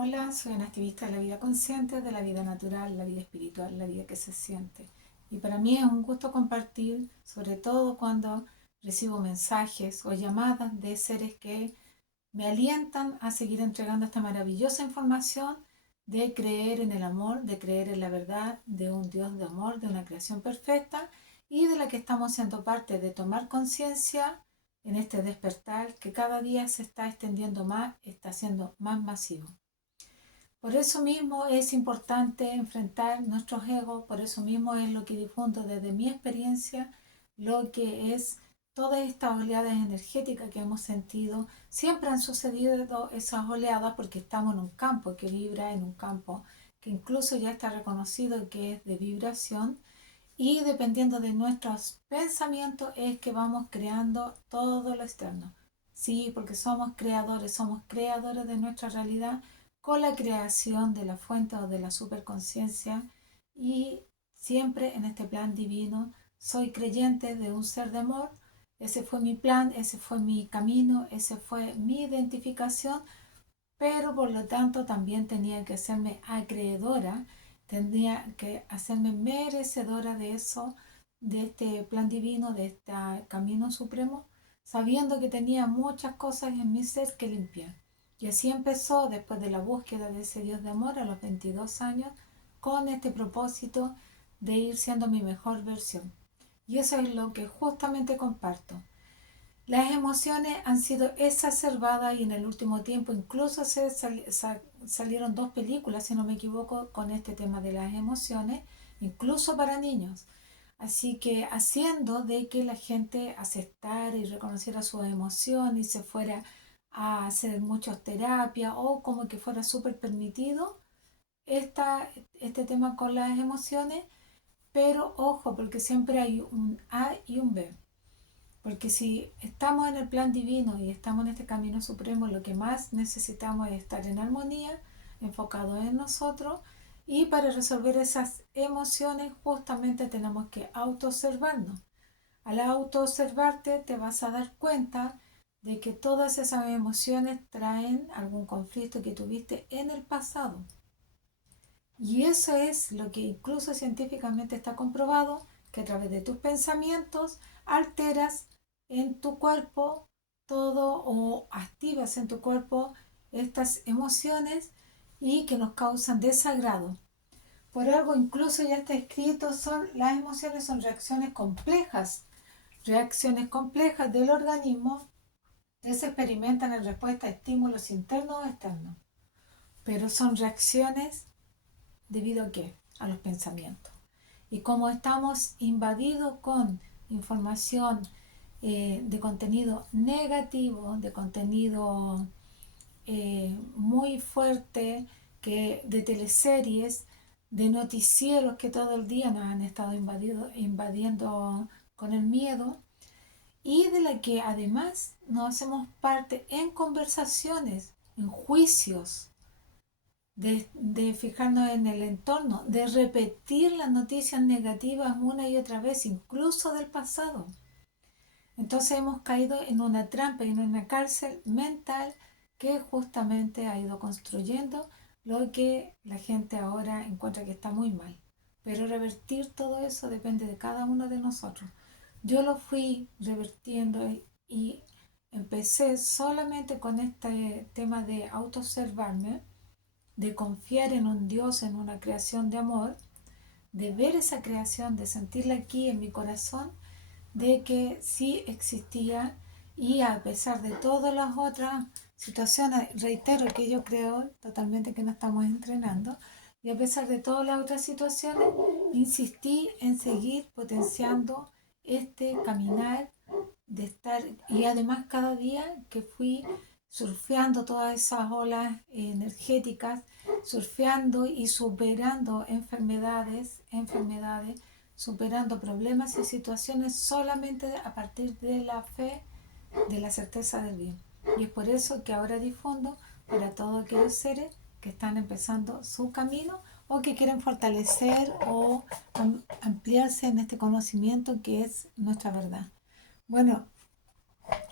Hola, soy una activista de la vida consciente, de la vida natural, la vida espiritual, la vida que se siente. Y para mí es un gusto compartir, sobre todo cuando recibo mensajes o llamadas de seres que me alientan a seguir entregando esta maravillosa información de creer en el amor, de creer en la verdad, de un Dios de amor, de una creación perfecta y de la que estamos siendo parte, de tomar conciencia en este despertar que cada día se está extendiendo más, está siendo más masivo. Por eso mismo es importante enfrentar nuestros egos, por eso mismo es lo que difundo desde mi experiencia, lo que es todas estas oleadas energéticas que hemos sentido. Siempre han sucedido esas oleadas porque estamos en un campo que vibra, en un campo que incluso ya está reconocido que es de vibración y dependiendo de nuestros pensamientos es que vamos creando todo lo externo. Sí, porque somos creadores de nuestra realidad con la creación de la fuente o de la superconciencia y siempre en este plan divino soy creyente de un ser de amor. Ese fue mi plan, ese fue mi camino, ese fue mi identificación, pero por lo tanto también tenía que hacerme acreedora, tendría que hacerme merecedora de eso, de este plan divino, de este camino supremo, sabiendo que tenía muchas cosas en mi ser que limpiar. Y así empezó después de la búsqueda de ese Dios de amor a los 22 años, con este propósito de ir siendo mi mejor versión. Y eso es lo que justamente comparto. Las emociones han sido exacerbadas y en el último tiempo incluso salieron dos películas, si no me equivoco, con este tema de las emociones, incluso para niños. Así que haciendo de que la gente aceptara y reconociera sus emociones y se fuera a hacer muchas terapias o como que fuera súper permitido este tema con las emociones, pero ojo, porque siempre hay un A y un B. Porque si estamos en el plan divino y estamos en este camino supremo, lo que más necesitamos es estar en armonía, enfocado en nosotros. Y para resolver esas emociones justamente tenemos que autoobservarnos. Al autoobservarte te vas a dar cuenta de que todas esas emociones traen algún conflicto que tuviste en el pasado. Y eso es lo que incluso científicamente está comprobado, que a través de tus pensamientos alteras en tu cuerpo todo o activas en tu cuerpo estas emociones y que nos causan desagrado. Por algo incluso ya está escrito, las emociones son reacciones complejas del organismo que se experimentan en respuesta a estímulos internos o externos, pero son reacciones debido a qué? A los pensamientos. Y como estamos invadidos con información de contenido negativo, de contenido muy fuerte, de teleseries, de noticieros que todo el día nos han estado invadiendo con el miedo y de la que además nos hacemos parte en conversaciones, en juicios, de fijarnos en el entorno, de repetir las noticias negativas una y otra vez, incluso del pasado. Entonces hemos caído en una trampa y en una cárcel mental que justamente ha ido construyendo lo que la gente ahora encuentra que está muy mal. Pero revertir todo eso depende de cada uno de nosotros. Yo lo fui revertiendo y empecé solamente con este tema de autoobservarme, de confiar en un Dios, en una creación de amor, de ver esa creación, de sentirla aquí en mi corazón, de que sí existía y a pesar de todas las otras situaciones, reitero que yo creo totalmente que no estamos entrenando, y a pesar de todas las otras situaciones, insistí en seguir potenciando este caminar de estar, y además cada día que fui surfeando todas esas olas energéticas, surfeando y superando enfermedades, superando problemas y situaciones solamente a partir de la fe, de la certeza del bien. Y es por eso que ahora difundo para todos aquellos seres que están empezando su camino o que quieren fortalecer o ampliarse en este conocimiento que es nuestra verdad. Bueno,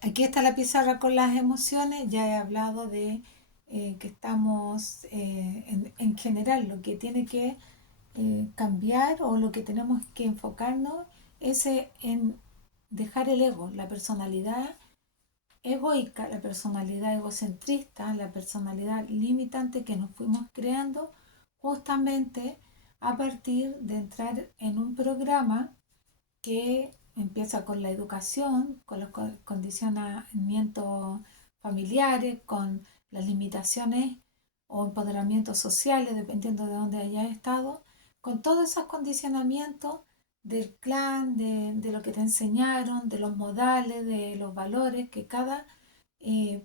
aquí está la pizarra con las emociones. Ya he hablado de que estamos en general, lo que tiene que cambiar o lo que tenemos que enfocarnos es en dejar el ego, la personalidad egoica, la personalidad egocentrista, la personalidad limitante que nos fuimos creando justamente a partir de entrar en un programa que empieza con la educación, con los condicionamientos familiares, con las limitaciones o empoderamientos sociales, dependiendo de dónde hayas estado, con todos esos condicionamientos del clan, de lo que te enseñaron, de los modales, de los valores que cada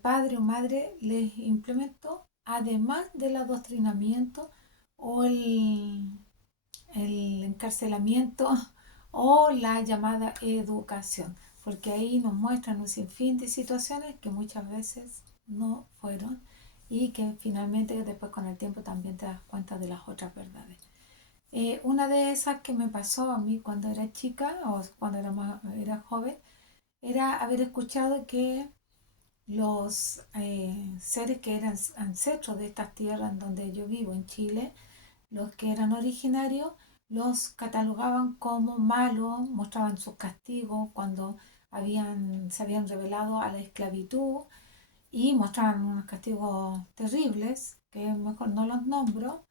padre o madre les implementó, además del adoctrinamiento o el encarcelamiento o la llamada educación, porque ahí nos muestran un sinfín de situaciones que muchas veces no fueron y que finalmente después con el tiempo también te das cuenta de las otras verdades. Una de esas que me pasó a mí cuando era chica o cuando era joven era haber escuchado que los seres que eran ancestros de estas tierras en donde yo vivo, en Chile, los que eran originarios, los catalogaban como malos, mostraban sus castigos cuando se habían revelado a la esclavitud y mostraban unos castigos terribles, que mejor no los nombro.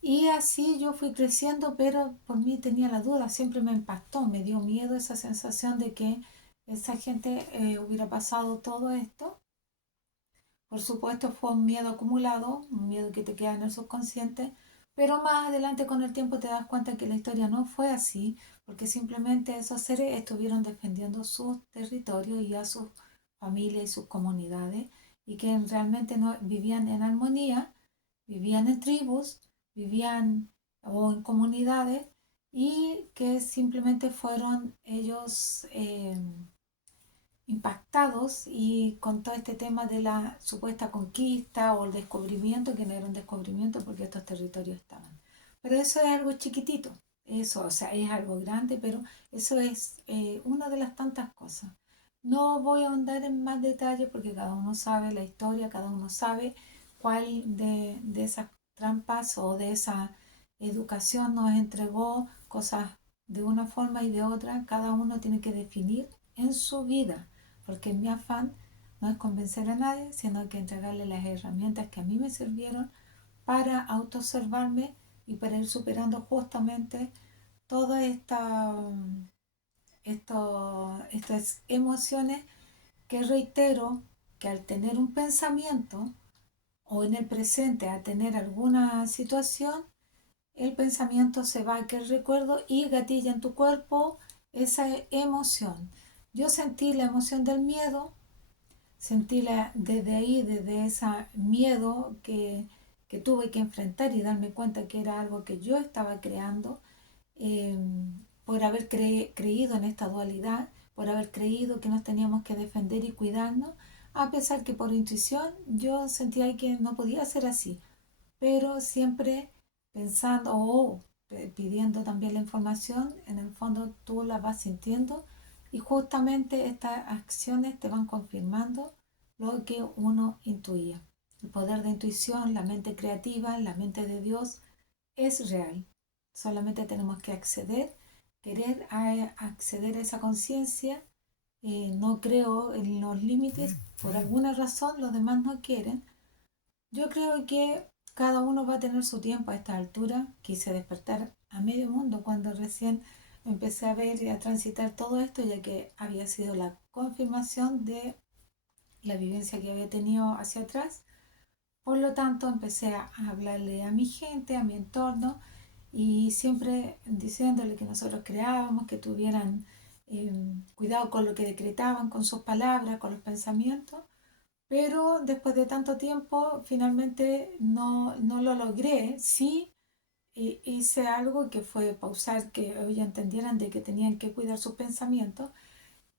Y así yo fui creciendo, pero por mí tenía la duda, siempre me impactó, me dio miedo esa sensación de que esa gente hubiera pasado todo esto. Por supuesto fue un miedo acumulado, un miedo que te queda en el subconsciente, pero más adelante con el tiempo te das cuenta que la historia no fue así, porque simplemente esos seres estuvieron defendiendo sus territorios y a sus familias y sus comunidades, y que realmente no vivían en armonía, vivían en tribus, vivían o en comunidades, y que simplemente fueron ellos impactados y con todo este tema de la supuesta conquista o el descubrimiento, que no era un descubrimiento porque estos territorios estaban. Pero eso es algo chiquitito, eso, o sea, es algo grande, pero eso es una de las tantas cosas. No voy a ahondar en más detalle porque cada uno sabe la historia, cada uno sabe cuál de esas trampas o de esa educación nos entregó cosas de una forma y de otra. Cada uno tiene que definir en su vida, porque mi afán no es convencer a nadie, sino que entregarle las herramientas que a mí me sirvieron para autoobservarme y para ir superando justamente todas estas emociones que reitero que al tener un pensamiento o en el presente a tener alguna situación, el pensamiento se va a aquel recuerdo y gatilla en tu cuerpo esa emoción. Yo sentí la emoción del miedo, sentíla desde ahí, desde ese miedo que tuve que enfrentar y darme cuenta que era algo que yo estaba creando eh, por haber creído en esta dualidad, por haber creído que nos teníamos que defender y cuidarnos, a pesar que por intuición yo sentía que no podía ser así, pero siempre pensando o pidiendo también la información, en el fondo tú la vas sintiendo y justamente estas acciones te van confirmando lo que uno intuía. El poder de intuición, la mente creativa, la mente de Dios es real. Solamente tenemos que querer acceder a esa conciencia. No creo en los límites, por alguna razón los demás no quieren. Yo creo que cada uno va a tener su tiempo a esta altura. Quise despertar a medio mundo cuando recién empecé a ver y a transitar todo esto, ya que había sido la confirmación de la vivencia que había tenido hacia atrás. Por lo tanto, empecé a hablarle a mi gente, a mi entorno, y siempre diciéndole que nosotros creábamos, que tuvieran cuidado con lo que decretaban, con sus palabras, con los pensamientos, pero después de tanto tiempo finalmente no lo logré. Sí, hice algo que fue pausar, que ellos entendieran de que tenían que cuidar sus pensamientos,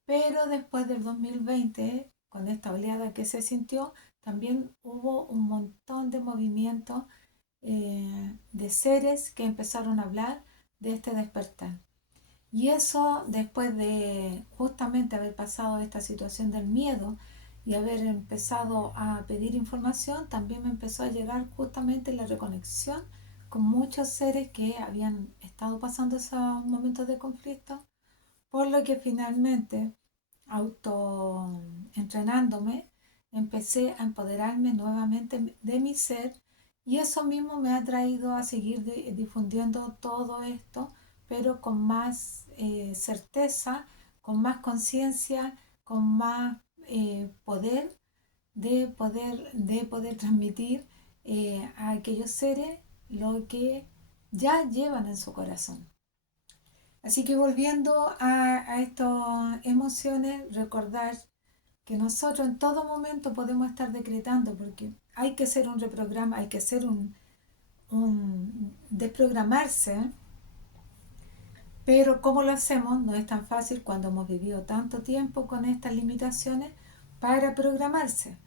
pero después del 2020, con esta oleada que se sintió, también hubo un montón de movimientos de seres que empezaron a hablar de este despertar. Y eso después de justamente haber pasado esta situación del miedo y haber empezado a pedir información, también me empezó a llegar justamente la reconexión con muchos seres que habían estado pasando esos momentos de conflicto, por lo que finalmente, entrenándome, empecé a empoderarme nuevamente de mi ser, y eso mismo me ha traído a seguir difundiendo todo esto, pero con más certeza, con más conciencia, con más poder de poder transmitir a aquellos seres lo que ya llevan en su corazón. Así que volviendo a estas emociones, recordar que nosotros en todo momento podemos estar decretando, porque hay que hacer un reprograma, hay que hacer un desprogramarse, pero ¿cómo lo hacemos? No es tan fácil cuando hemos vivido tanto tiempo con estas limitaciones para programarse.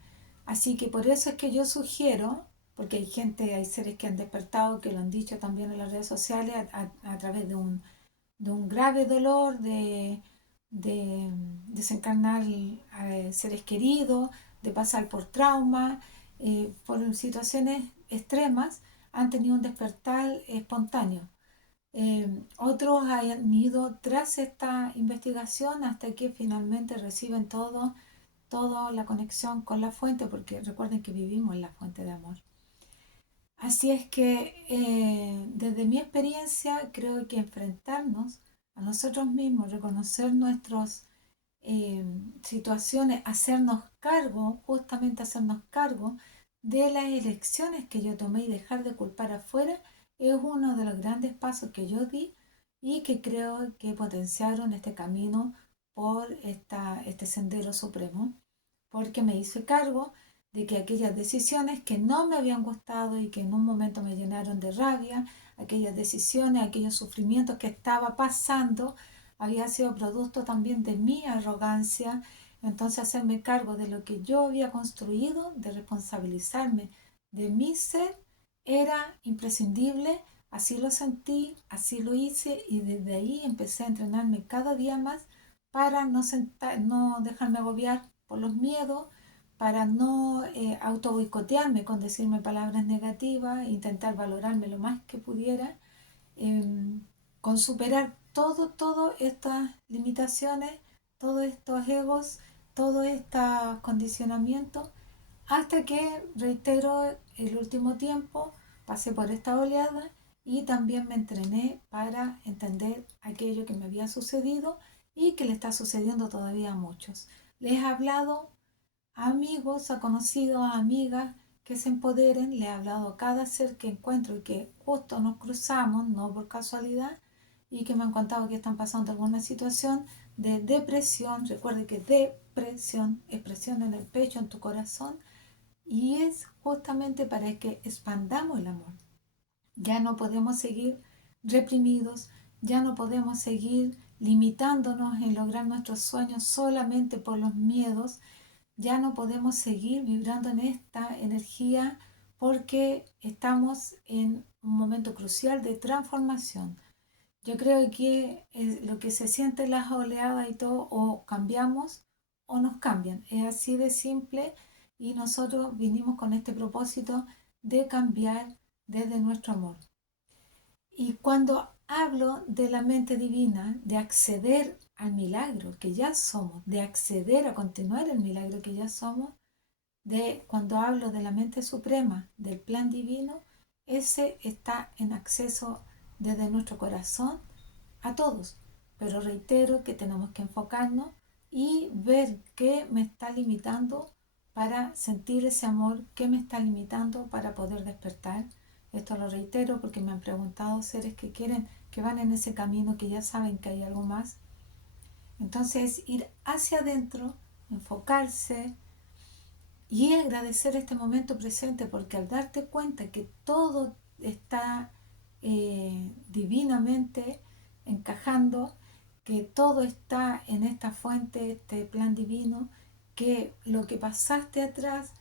Así que por eso es que yo sugiero, porque hay gente, hay seres que han despertado, que lo han dicho también en las redes sociales, a través de un grave dolor, de desencarnar seres queridos, de pasar por trauma, por situaciones extremas, han tenido un despertar espontáneo. Otros han ido tras esta investigación hasta que finalmente reciben toda la conexión con la fuente, porque recuerden que vivimos en la fuente de amor. Así es que desde mi experiencia creo que enfrentarnos a nosotros mismos, reconocer nuestras situaciones, justamente hacernos cargo de las elecciones que yo tomé y dejar de culpar afuera, es uno de los grandes pasos que yo di y que creo que potenciaron este camino por este sendero supremo, porque me hice cargo de que aquellas decisiones que no me habían gustado y que en un momento me llenaron de rabia, aquellas decisiones, aquellos sufrimientos que estaba pasando, había sido producto también de mi arrogancia. Entonces hacerme cargo de lo que yo había construido, de responsabilizarme de mi ser, era imprescindible. Así lo sentí, así lo hice, y desde ahí empecé a entrenarme cada día más para no dejarme agobiar por los miedos, para no auto boicotearme con decirme palabras negativas, intentar valorarme lo más que pudiera, con superar todas estas limitaciones, todos estos egos, todos estos condicionamientos, hasta que, reitero, el último tiempo pasé por esta oleada y también me entrené para entender aquello que me había sucedido y que le está sucediendo todavía a muchos. Les he hablado a amigos, a conocidos, a amigas que se empoderen, le he hablado a cada ser que encuentro y que justo nos cruzamos, no por casualidad, y que me han contado que están pasando alguna situación de depresión. Recuerde que depresión es presión en el pecho, en tu corazón, y es justamente para que expandamos el amor. Ya no podemos seguir reprimidos, ya no podemos seguir limitándonos en lograr nuestros sueños solamente por los miedos, ya no podemos seguir vibrando en esta energía, porque estamos en un momento crucial de transformación. Yo creo que lo que se siente en las oleadas y todo, o cambiamos o nos cambian. Es así de simple, y nosotros vinimos con este propósito de cambiar desde nuestro amor. Y cuando hablo de la mente divina, de acceder al milagro que ya somos, de acceder a continuar el milagro que ya somos, cuando hablo de la mente suprema, del plan divino, ese está en acceso desde nuestro corazón a todos. Pero reitero que tenemos que enfocarnos y ver qué me está limitando para sentir ese amor, qué me está limitando para poder despertar. Esto lo reitero porque me han preguntado seres que quieren, que van en ese camino, que ya saben que hay algo más. Entonces, ir hacia adentro, enfocarse y agradecer este momento presente, porque al darte cuenta que todo está divinamente encajando, que todo está en esta fuente, este plan divino, que lo que pasaste atrás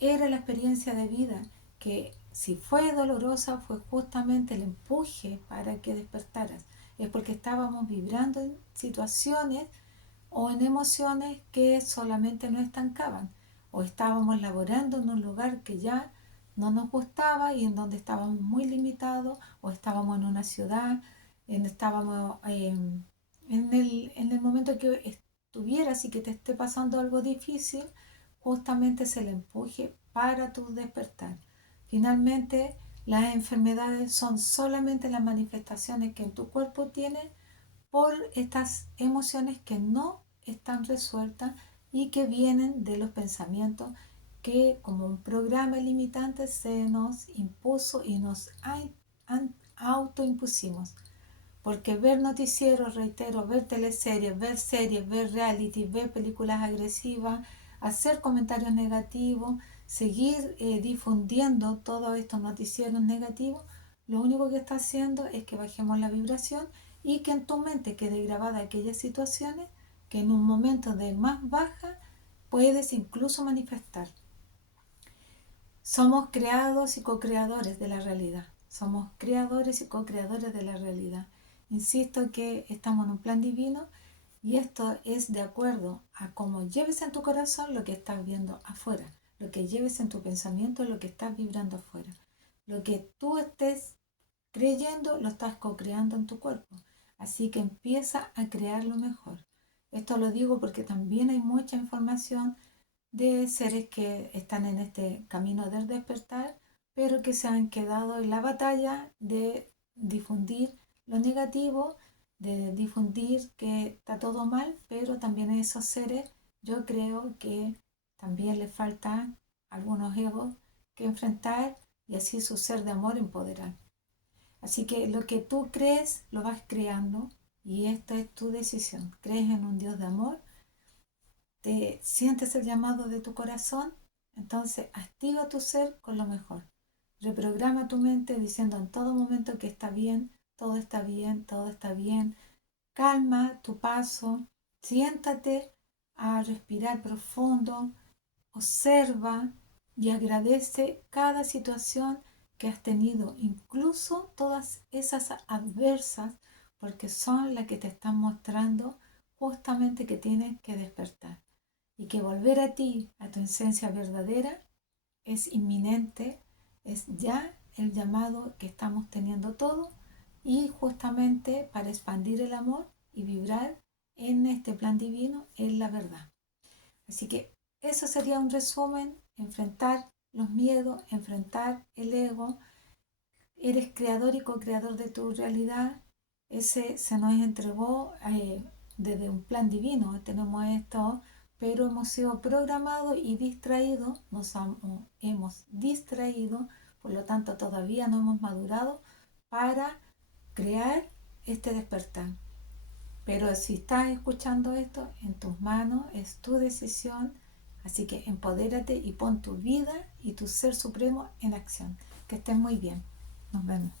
era la experiencia de vida, que si fue dolorosa fue justamente el empuje para que despertaras. Es porque estábamos vibrando en situaciones o en emociones que solamente nos estancaban. o estábamos laborando en un lugar que ya no nos gustaba y en donde estábamos muy limitados, o estábamos en una ciudad, estábamos en el momento que estuvieras y que te esté pasando algo difícil, justamente es el empuje para tu despertar. Finalmente, las enfermedades son solamente las manifestaciones que en tu cuerpo tiene por estas emociones que no están resueltas y que vienen de los pensamientos que como un programa limitante se nos impuso y nos autoimpusimos. Porque ver noticieros, reitero, ver teleseries, ver series, ver reality, ver películas agresivas, hacer comentarios negativos, seguir difundiendo todos estos noticieros negativos, lo único que está haciendo es que bajemos la vibración y que en tu mente quede grabada aquellas situaciones que en un momento de más baja puedes incluso manifestar. Somos creados y co-creadores de la realidad. Somos creadores y co-creadores de la realidad. Insisto que estamos en un plan divino y esto es de acuerdo a cómo lleves en tu corazón lo que estás viendo afuera. Lo que lleves en tu pensamiento es lo que estás vibrando afuera. Lo que tú estés creyendo lo estás co-creando en tu cuerpo. Así que empieza a crear lo mejor. Esto lo digo porque también hay mucha información de seres que están en este camino del despertar, pero que se han quedado en la batalla de difundir lo negativo, de difundir que está todo mal, pero también a esos seres yo creo que también les faltan algunos egos que enfrentar y así su ser de amor empoderar. Así que lo que tú crees lo vas creando y esta es tu decisión. ¿Crees en un Dios de amor? ¿Te sientes el llamado de tu corazón? Entonces activa tu ser con lo mejor. Reprograma tu mente diciendo en todo momento que está bien, todo está bien, todo está bien. Calma tu paso, siéntate a respirar profundo, observa y agradece cada situación que has tenido, incluso todas esas adversas, porque son las que te están mostrando justamente que tienes que despertar y que volver a ti, a tu esencia verdadera, es inminente, es ya el llamado que estamos teniendo todos y justamente para expandir el amor y vibrar en este plan divino en la verdad. Así que eso sería un resumen, enfrentar los miedos, enfrentar el ego. Eres creador y co-creador de tu realidad. Ese se nos entregó desde un plan divino. Tenemos esto, pero hemos sido programados y distraídos, hemos distraído, por lo tanto todavía no hemos madurado para crear este despertar. Pero si estás escuchando esto, en tus manos es tu decisión, así que empodérate y pon tu vida y tu ser supremo en acción. Que estés muy bien. Nos vemos.